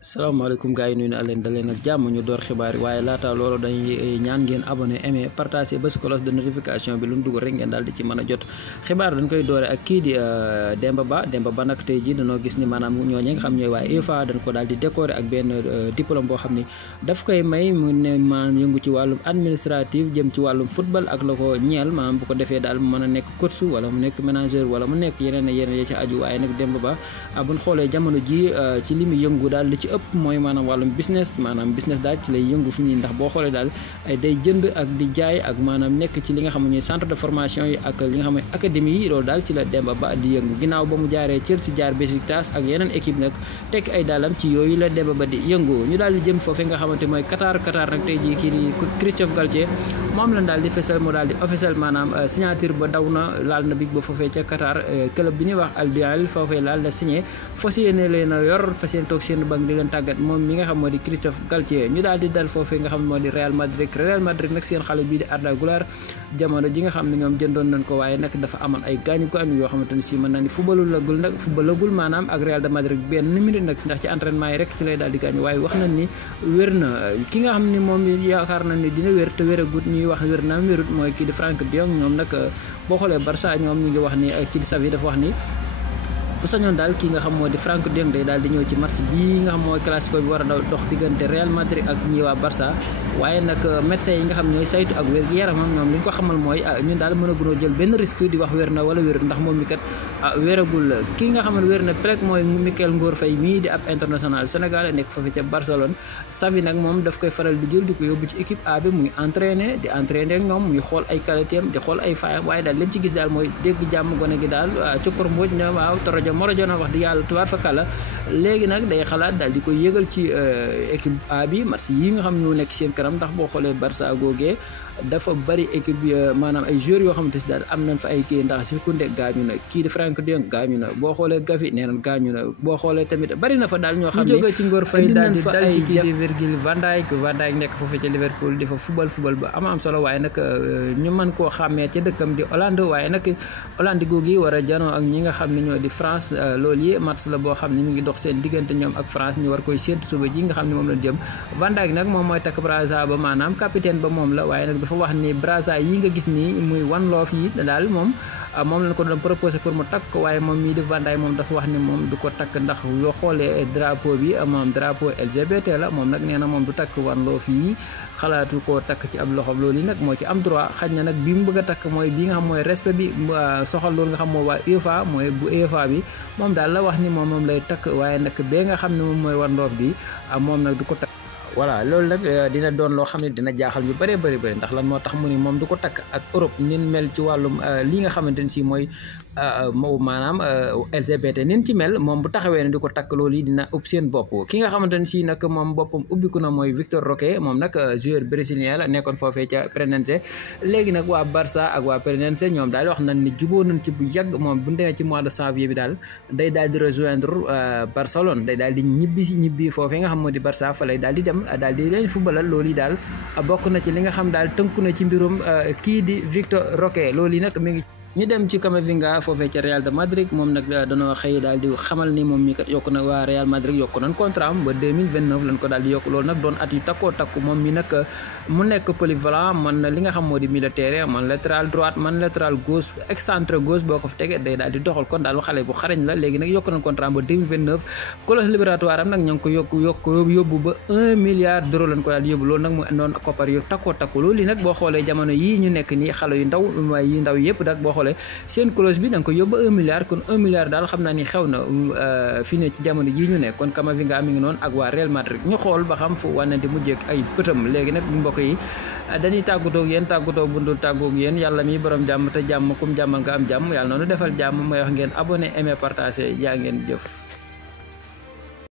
salaamaaleykum gars yi nuyu na leen daleen ak jàmm ñu door xibaar yi waaye laata loolu dañuy ñaan ngeen abonné aimé partagé bés cloche de notification bi lu mu dugal rek ngeen daal di ci mën a jot xibaar dañ koy doore ak kii di Demba Ba nag tey ji dañoo gis ni maanaam ñooñu nga xam ñooy waa UEFA dañ ko daal di décorer ak benn diplôme boo xam ni daf koy may mu ne maanaam yëngu ci wàllum administratif jëm ci wàllum football ak la ko ñeel maanaam bu ko defee daal mu mën a nekk coach wala mu nekk manager wala mu nekk yeneen ya ci aju waaye nag Demba Ba buñ xoolee jamono ji ci li mu yëngu daal li ci ëpp mooy maanaam wàllum business daal ci lay yëngu fi nii ndax boo xoolee daal day jënd ak di jaay ak maanaam nekk ci li nga xam ne centre de formation yi ak li nga xam ne académie yi loolu daal ci la Demba Ba di yëngu ginnaaw ba mu jaaree Chelsea jaar Besiktas ak yeneen équipe nag tekk ay daalam ci yooyu la Demba Ba di yëngu ñu daal di jëm foofee nga xamante mooy Qatar nag tey jii kii di Christophe Galtier moom lañ daal di fesal mu daal di officiel maanaam signature ba daw na laal na big ba foofee ca Qatar club bi ñuy wax Al Hilal foofee laal la signé fas yéene leen a yor fas yéene toog seen banque di leen tàggat moom mi nga xam moo di Christophe Galtier ñu daal di dal foofee nga xam moo di Real Madrid nag seen xale bii di Arda Güler jamono ji nga xam ne ñoom jëndoon nañ ko waaye nag dafa amoon ay gaañu yoo xamante ne si mën naa ni fubalagul maanaam ak Real de Madrid benn minute nag ndax ci entraînement yi rek ci lay daal di gaañu waaye wax nañ ni wér na ki nga xam ne moom yaakaar nañ ni dina wér te wéragut ñuy wax wér naam wérut mooy kii di Franck de Jong ñoom nag boo xoolee Barça ñoom ñu ngi wax ni kii di Xavi dafa wax ni bu sañoon daal kii nga xam moo di Franck de Jong day daal di ñëw ci match bii nga xam mooy classico bi war a dox diggante Real Madrid ak ñi waa Barça waaye nag médecin yi nga xam ñooy saytu ak wér gi yaramam ñoom li ñu ko xamal mooy ñun daal mën a gunoo jël benn risque di wax wér na wala wérut ndax moom mi kat wéragul kii nga xam ne wér na plek mooy Mikel Ngor Faye mii di ab international sénégalais nekk foofu ca Barcelone. Xavi nag moom daf koy faral di jël di ko yóbbu ci équipe A bi muy entraîné ak ñoom muy xool ay qualité am di xool ay faayam waaye daal lim ci gis daal mooy dégg jàmm gone gi daal cukkar mbooj na waaw morojo na wax di yàlla tubaar fa kàlla léegi nag day xalaat daal di koy yëgal ci équipe A bi match yi nga xam ñoo nekk seen kanam ndax boo xoolee Barça googee dafa bari équipe bi maanaam ay joueurs yoo xamante si daal am nañ fa ay kii ndax si Koundé gaañu na kii di Franck de Jong gaañu na boo xoolee Gavi nee nañ gaañu na boo xoolee tamit bari na fa daal ñoo xam ne jóge ci Ngor Faye daal di dal ci kii di Virgil van Dijk nekk foofu ca Liverpool di fa football ba am solo waaye nag ñu mën koo xàmmee ca dëkkam di Hollande waaye nag Hollande googu war a janoo ak ñi nga xam ne ñoo di France loolu yi match la boo xam ne mi ngi dox seen diggante ñoom ak France ñu war koy séentu suba ji nga xam ne moom lañ jëm Van Dijk nag moom mooy takk brassard ba maanaam capitaine ba moom la waaye nag dafa wax ni brassard yi nga gis nii muy one love yi daal moom lañ ko doon proposé pour mu takk waaye moom mii di Van Dijk moom dafa wax ni moom du ko takk ndax yoo xoolee drapeau bi moom drapeau LGBT la moom nag nee na moom du takk one love yi xalaatu koo takk ci ab loxoom loolu yi nag moo ci am droit xaj na nag bi mu bëgg a takk mooy bi nga xam mooy respect bi soxal loolu nga xam moo waa UEFA mooy bu UEFA bi moom daal la wax ni moom lay takk waaye nag bee nga xam ne moom mooy one love bi moom nag du ko takk voilà loolu nag dina doon loo xam ne dina jaaxal ñu bëree bëri ndax lan moo tax mu ni moom du ko takk ak Europe nin mel ci wàllum li nga xamante ni si mooy maanaam LGBT nin ci mel moom bu taxawee ne di ko takk loolu yi dina ëpp seen bopp ki nga xamante ne si nag moom boppam ubbiku na mooy Victor Roque moom nag joueur brésilien la nekkoon foofee ca Fluminense léegi nag waa Barça ak waa Fluminense ñoom daal wax nañ ni juboo nañ ci bu yàgg moom bu ñu demee ci mois de janvier bi daal day daal di rejoindre Barcelone day daal di ñibbi foofee nga xam moo di Barça fa lay daal di dem daal di leen footballal loolu yi daal bokk na ci li nga xam daal tënku na ci mbirum kii di Victor Roque loolu yi nag mi ngi ñu dem ci Camavinga foofee ca Real de Madrid moom nag dañoo xëy daal di xamal ni moom mi kat yokk na waa Real Madrid yokk nañ contrat am ba 2029 lañ ko daal di yokk loolu nag doon at yu takkoo takku moom mi nag mu nekk polyvalent man li nga xam moo di militaire man latéral droite man latéral gauche excentré gauche boo ko fi tegee day daal di doxal kon daal xale bu xarañ la léegi nag yokk nañ contrat am ba 2029 clause libératoire am nag ñoo ngi ko yóbbu ba 1 milliard d'euros lañ ko daal di yóbbu loolu nag mu doon koppar yu takkoo takku loolu nag boo xoolee jamono yii ñu nekk nii xale yu ndaw waaye yi ndaw yëpp daal boo xoolee seen clause bi da nga ko yóbbu 1 milliard kon 1 milliard daal xam naa ni xew na fii ne ci jamono jii ñu nekk kon Camavinga mi ngi noonu ak waa Real Madrid ñu xool ba xam fu wane di mujjee ak ay pëtam léegi nag mbokk yi dañuy tàggatoo ak yéen tàggatoo bundul tàggoo ak yéen yàlla mi borom jàmm te jàmm kum jàmmal nga am jàmm yàlla noonu defal jàmm may wax ngeen abonné aimé partagé yaa ngeen jëf